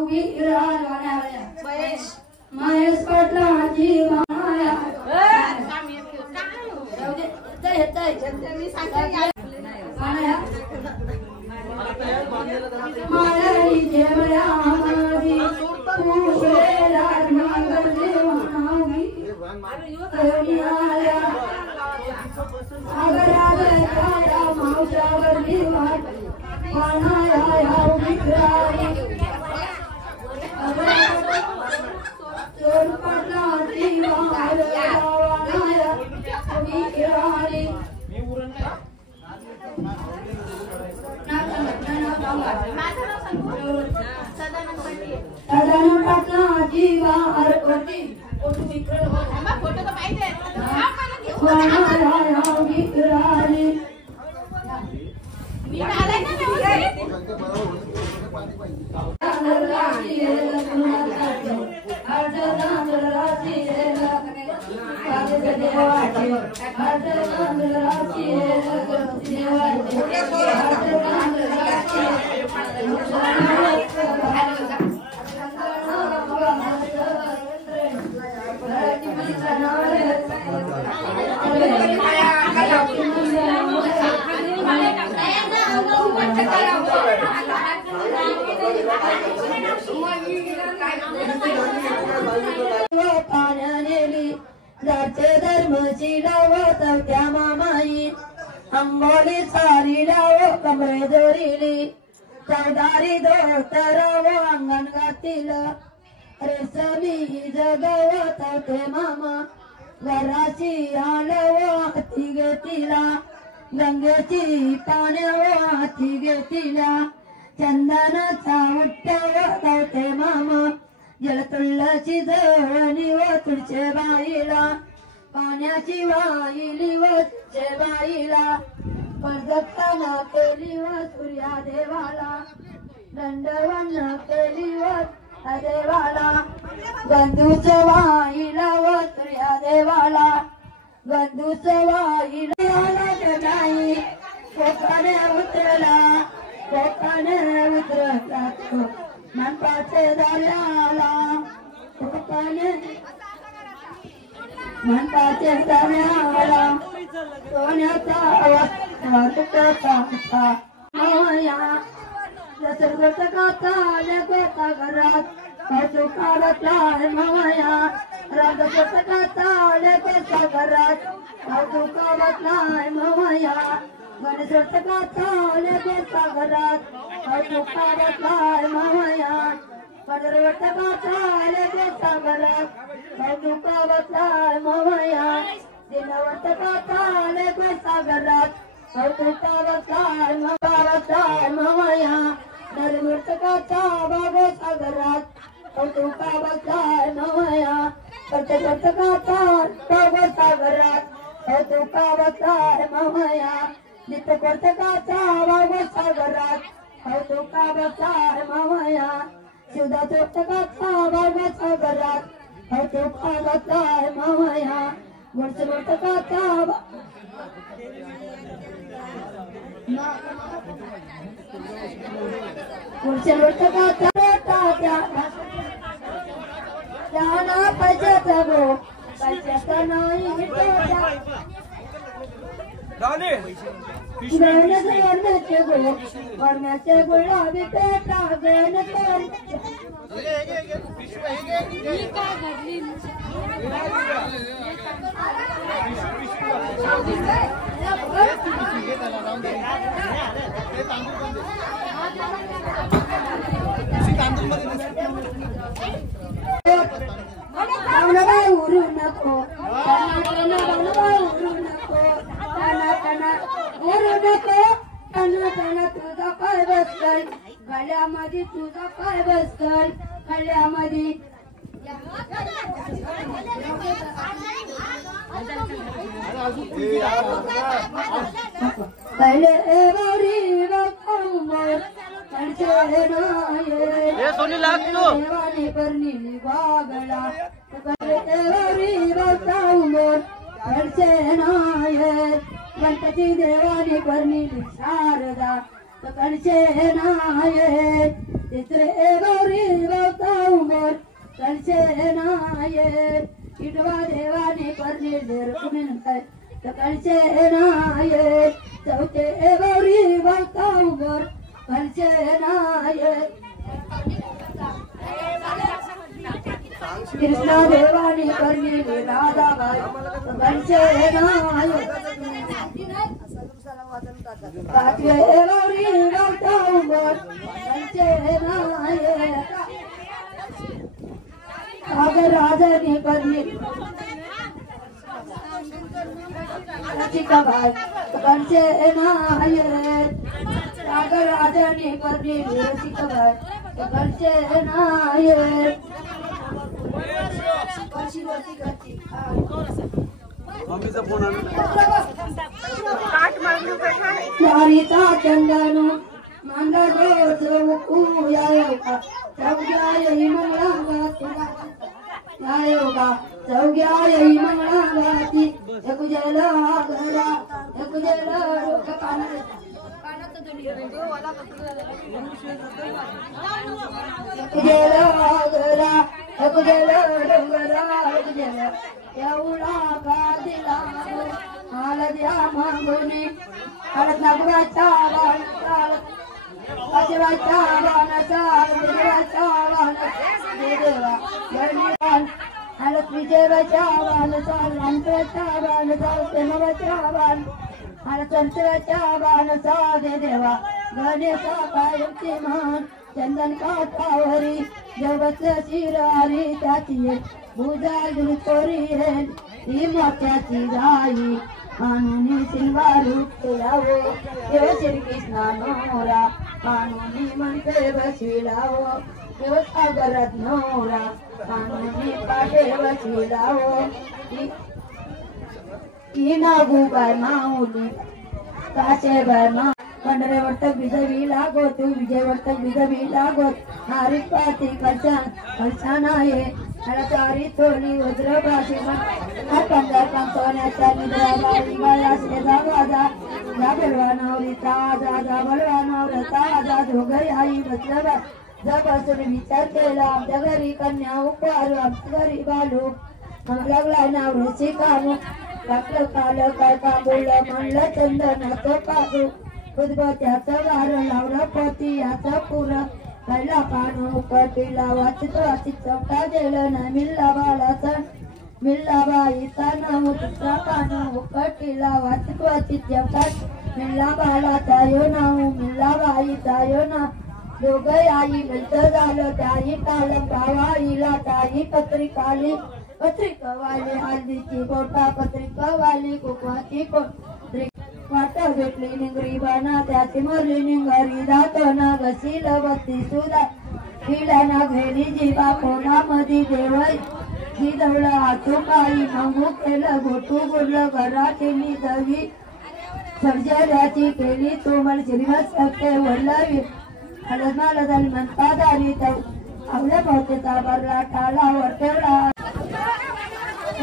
उभी राजवाड्या महेश पाटलाची माया मी सांगते मायारी जेवया मादी पुरेला नागर देवानावी तोनिया अगर आगे काया मावशावर दिवाट मानाया याव विक्रारी अगर चोर पडलाची माया वानाया विक्रारी सदानंद पाटला जीवा हरपती फोटो तो पाहिजे विक्रारी मी आलाय ना धर्मची लावत त्या मामाई अंबोली सारी लावो कमरे दोरीली चौदारी दोतराव अंगण घातील रेसमी जगवत ते मामा घराची आलव हाती घेतीला गंगेची पाण्याव हाती घेतीला चंदनाचा उठ्ठवत ते मामा जलतुल्लाची जवणी व तुळचे बाईला पाण्याची वाहिली व तुळचे बाईला परदत्ताना केली व सूर्या देवाला दंडवन्न केली व देवाला गंधूच वाहिला व सूर्या देवाला गंधूच वाहिला नाही कोकाने उतरला मनपाचे दर्याला मनपाचे दर्याला सोन्याचा वाटता माया रसगोटकाचा लेगोटा घरात कौतुकावतला माया रसगोटकाचा लेगोटा घरात कौतुकावतला माया गणेशोत्सवाचा लेगोटा घरात कौतुकावतला माया पदरवटकाचा लेगोटा घरात कौतुकावतला माया दिनवटकाचा लेगोटा घरात कौतुकावतला माया नरमूर्तकाचा बागोटा घरात कौतुकावतला माया पदरवटकाचा बागोटा घरात कौतुकावतला माया नित्यकोर्तकाचा बागोटा घरात कौतुकावतला माया शिवदाचोर्तकाचा बागोटा घरात कौतुकावतला माया गुणसमोर्तकाचा गुणसमोर्तकाचा त्याला पैशाचा गो पैशाचा नाही वरण्याचे गुलाबी पेटा गण उरू नको तुझा पाय बसतय गळ्यामध्ये तुझा पाय बसतय गळ्यामध्ये पहिले सोनी लागतो परनीली बागला गणपती देवानी परनीली शारदा कडचे नाये तिसरे गौरी नाये इटवा देवाने करणे रुक्मिणी काय कळचे नाये चौथे गौरी भक्तांवर कळचे नाये कृष्णा देवाने करणे राधाबाई कळचे नाये पाचवे गौरी भक्तांवर कळचे नाये अगर राजाने करणे रसिकाबाई कळचे नाये अगर राजाने करणे रसिकाबाई कळचे नाये मम्मीचा फोन यारीचा चंदन मांडा रोज उयायोगा चौग्यायी मंगळांगाती यायोगा चौग्यायी मंगळांगाती जगुजला घरा जगुजला एवढा का दिला हळद्या मागुनी हळद नागवाचा वाजवाचा वानाचा देवाचा वाना देवा वर्णिवान हळद विजयवाचा वानाचा लंकाचा वानाचा प्रेमवाचा वान हळद संतराचा वानाचा देवा गणेशा कायमची मान चंदन काठावरी जवच शिरारी त्याची भुजाली तोरी है ही मोत्याची जाई कानूनी सिंगारू तुलावो देव श्री कृष्णा नोरा कानूनी म्हणते बसिलावो देव सागरात नोरा कानूनी पाठे बसिलावो की नागू बाय माऊली काचे बाय मा पंढरे वर्तक बिजवी लागो तू विजय वर्तक बिजवी लागो नारी पाती कलशान आहे हळचारी थोडी वज्रपाशी हर पंधरा सोन्याच्या निद्राबाई गाया शेजा वाजा जा बलवानावरी ताजा जा बलवानावर ताजा दोघई आई वज्रबा जपासून विचार केला आमच्या घरी कन्या उपवारू आमच्या घरी बालू लागला नाव शिकामू टाकलं काल काय का बोललं म्हणलं चंदनाचं काजू उद्भत्याचं वार लावलं पती याचं पुर पहिला पान उपटीला वाचित वाचित चौथा गेलं ना मिल्ला बाळाचं मिल्ला बाईचा नाव दुसरा पान उपटीला वाचित वाचित जेवतात मिल्ला बाळाचा यो नाव मिल्ला बाईचा यो नाव दोघं आई मिळत झालं त्याही कालम भावाईला ताई पत्रिकाली पत्रिकावाली हल्दीची बोटा पत्रिकावाली कुकवाची वाटा भेटली निंगरी बाना त्याची मरली निंगारी दातना घसील बत्ती सुधा हिला ना घेली जीवा कोणा मधी देवई ही दवला हातू काही मंगू केलं गोटू गुरलं घरा केली दवी सर्जऱ्याची केली तू मला श्रीमत सकते वल्लवी हळद मला झाली म्हणता दारी तर आपल्या पावतेचा बरला टाळावर ठेवला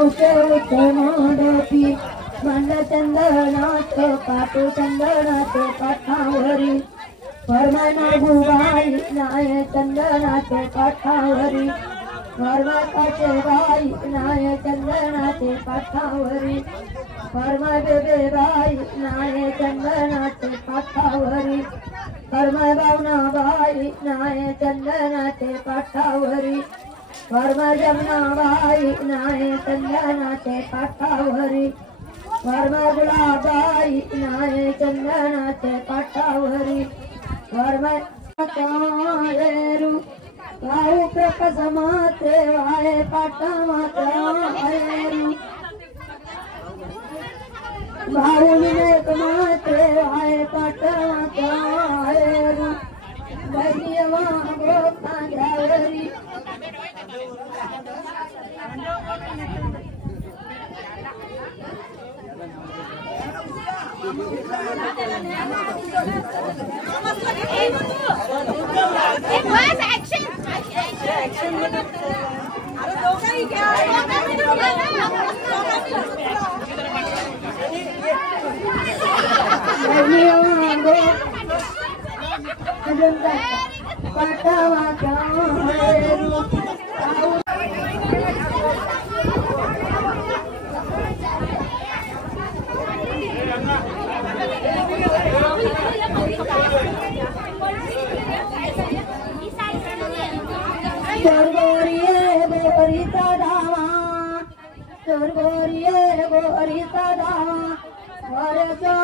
उठे उठे मोडोपी मंड चंदनाचे पाटू चंदनाचे पाठावरी परमाना गुबाई नाय चंदनाचे पाठावरी परमाकाचे बाई नाय चंदनाचे पाठावरी परमा बेबे बाई नाय चंदनाचे पाठावरी परमा बावना बाई नाय चंदनाचे पाठावरी परमा जमना बाई नाय चंदनाचे पाठावरी परमा गुलाबाई नाय चंदनाचे पाठावरी परमा काळेरू गाऊ प्रकाश माते वाय पाटा मातेरू भाऊ विवेक माते वाय पाटा मातेरू बहिवा गोता घ्यावरी पाटा चोरगोरिये गोरीचा धावा चोरगोरिये गोरीचा धावा वरचा